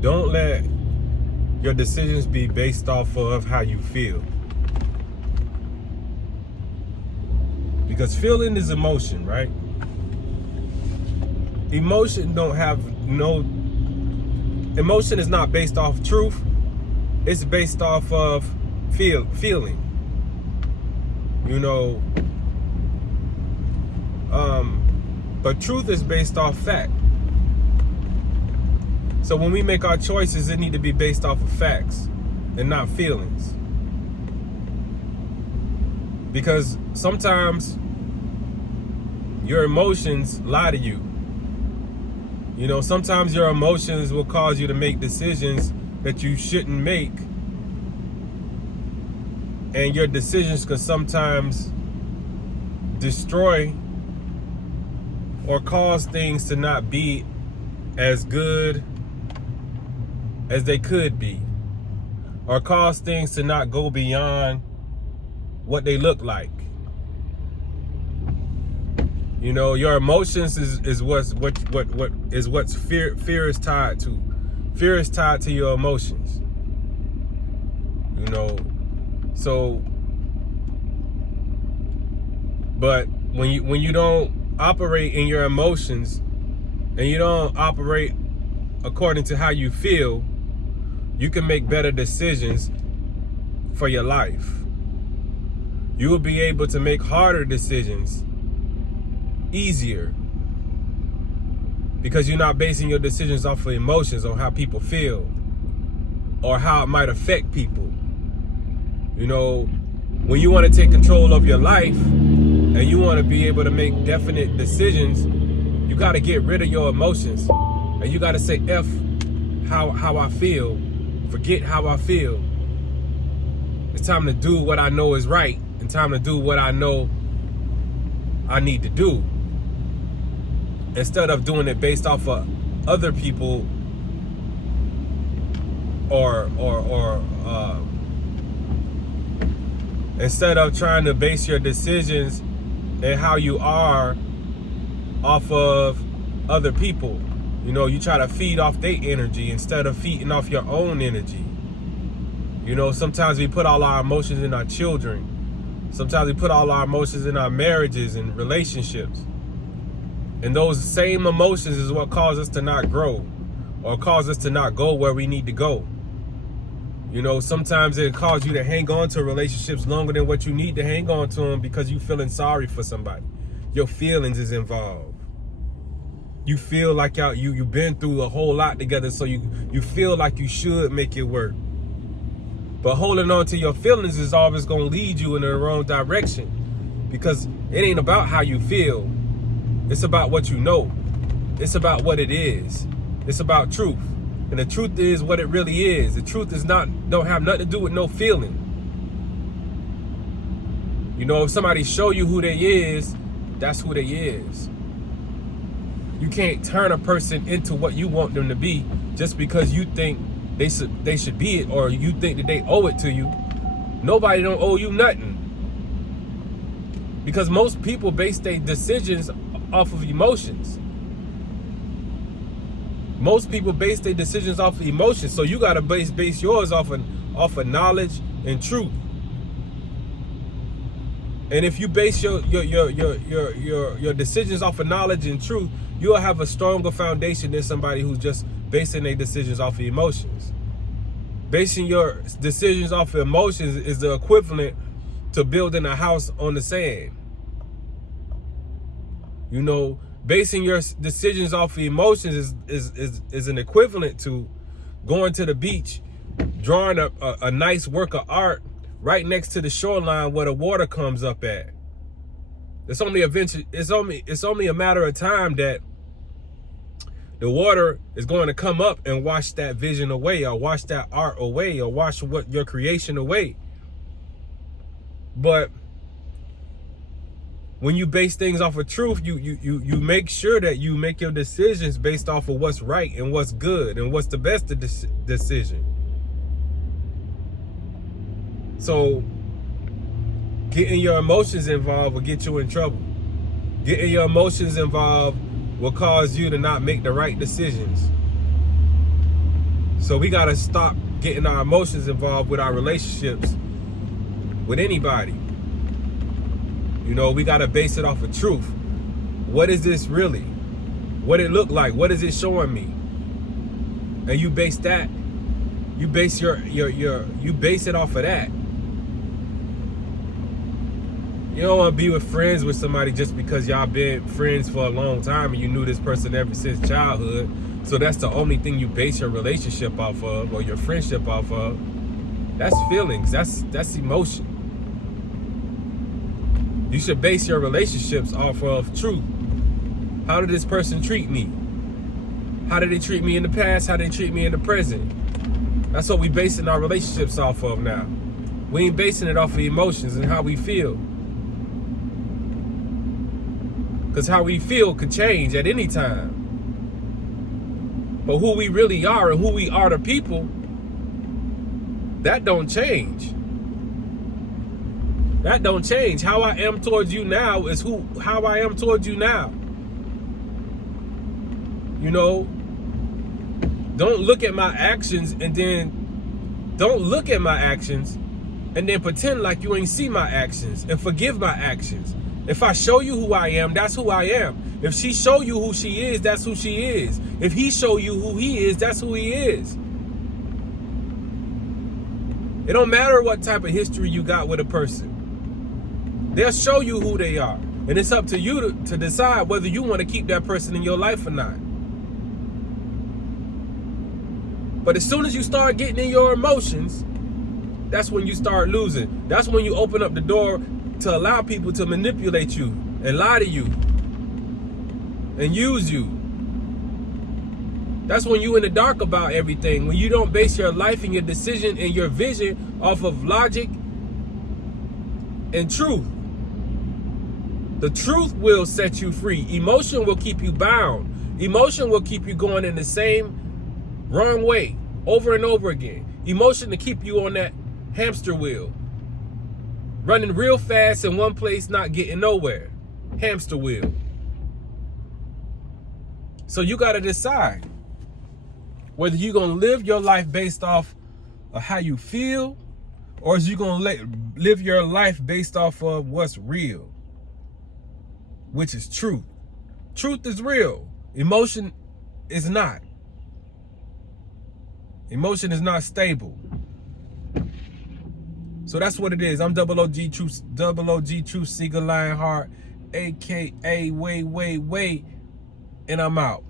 Don't let your decisions be based off of how you feel. Because feeling is emotion, right? Emotion is not based off truth. It's based off of feeling. But truth is based off fact. So when we make our choices, it need to be based off of facts and not feelings. Because sometimes your emotions lie to you. Sometimes your emotions will cause you to make decisions that you shouldn't make. And your decisions can sometimes destroy or cause things to not be as good as they could be, or cause things to not go beyond what they look like. Your emotions is what's fear is tied to. Fear is tied to your emotions. But when you don't operate in your emotions and you don't operate according to how you feel, you can make better decisions for your life. You will be able to make harder decisions easier because you're not basing your decisions off of emotions, on how people feel or how it might affect people. When you want to take control of your life and you want to be able to make definite decisions, you got to get rid of your emotions and you got to say F how I feel, forget how I feel. It's time to do what I know is right and time to do what I know I need to do, instead of doing it based off of other people or instead of trying to base your decisions and how you are off of other people. You try to feed off their energy instead of feeding off your own energy. Sometimes we put all our emotions in our children. Sometimes we put all our emotions in our marriages and relationships. And those same emotions is what cause us to not grow or cause us to not go where we need to go. Sometimes it causes you to hang on to relationships longer than what you need to hang on to them because you feeling sorry for somebody. Your feelings is involved. You feel like you've been through a whole lot together, so you feel like you should make it work. But holding on to your feelings is always going to lead you in the wrong direction, because it ain't about how you feel. It's about what you know. It's about what it is. It's about truth. And the truth is what it really is. The truth don't have nothing to do with no feeling. If somebody show you who they is, that's who they is. You can't turn a person into what you want them to be just because you think they should be it, or you think that they owe it to you. Nobody don't owe you nothing. Because most people base their decisions off of emotions. Most people base their decisions off of emotions. So you gotta base yours off of knowledge and truth. And if you base your decisions off of knowledge and truth, you'll have a stronger foundation than somebody who's just basing their decisions off of emotions. Basing your decisions off of emotions is the equivalent to building a house on the sand. Basing your decisions off of emotions is an equivalent to going to the beach, drawing a nice work of art right next to the shoreline where the water comes up at. It's only a matter of time that the water is going to come up and wash that vision away, or wash that art away, or wash your creation away. But when you base things off of truth, you make sure that you make your decisions based off of what's right and what's good and what's the best decision. So getting your emotions involved will get you in trouble. Getting your emotions involved will cause you to not make the right decisions. So we gotta stop getting our emotions involved with our relationships with anybody. You know, we gotta base it off of truth. What is this really? What it look like? What is it showing me? And you base that. You base you base it off of that. You don't want to be with friends with somebody just because y'all been friends for a long time and you knew this person ever since childhood. So that's the only thing you base your relationship off of, or your friendship off of. That's feelings. That's emotion. You should base your relationships off of truth. How did this person treat me? How did they treat me in the past? How did they treat me in the present? That's what we basing our relationships off of now. We ain't basing it off of emotions and how we feel. Because how we feel could change at any time. But who we really are and who we are to people, that don't change. That don't change. How I am towards you now is how I am towards you now. You know, don't look at my actions and then pretend like you ain't see my actions and forgive my actions. If I show you who I am, that's who I am. If she show you who she is, that's who she is. If he show you who he is, that's who he is. It don't matter what type of history you got with a person. They'll show you who they are. And it's up to you to decide whether you want to keep that person in your life or not. But as soon as you start getting in your emotions, that's when you start losing. That's when you open up the door to allow people to manipulate you and lie to you and use you. That's when you in the dark about everything. When you don't base your life and your decision and your vision off of logic and truth. The truth will set you free. Emotion will keep you bound. Emotion will keep you going in the same wrong way over and over again. Emotion to keep you on that hamster wheel. Running real fast in one place, not getting nowhere. Hamster wheel. So you got to decide whether you're going to live your life based off of how you feel, or is you going to live your life based off of what's real, which is truth. Truth is real. Emotion is not. Emotion is not stable. So that's what it is. I'm Double OG Truth Seeker Lionheart, aka Way, and I'm out.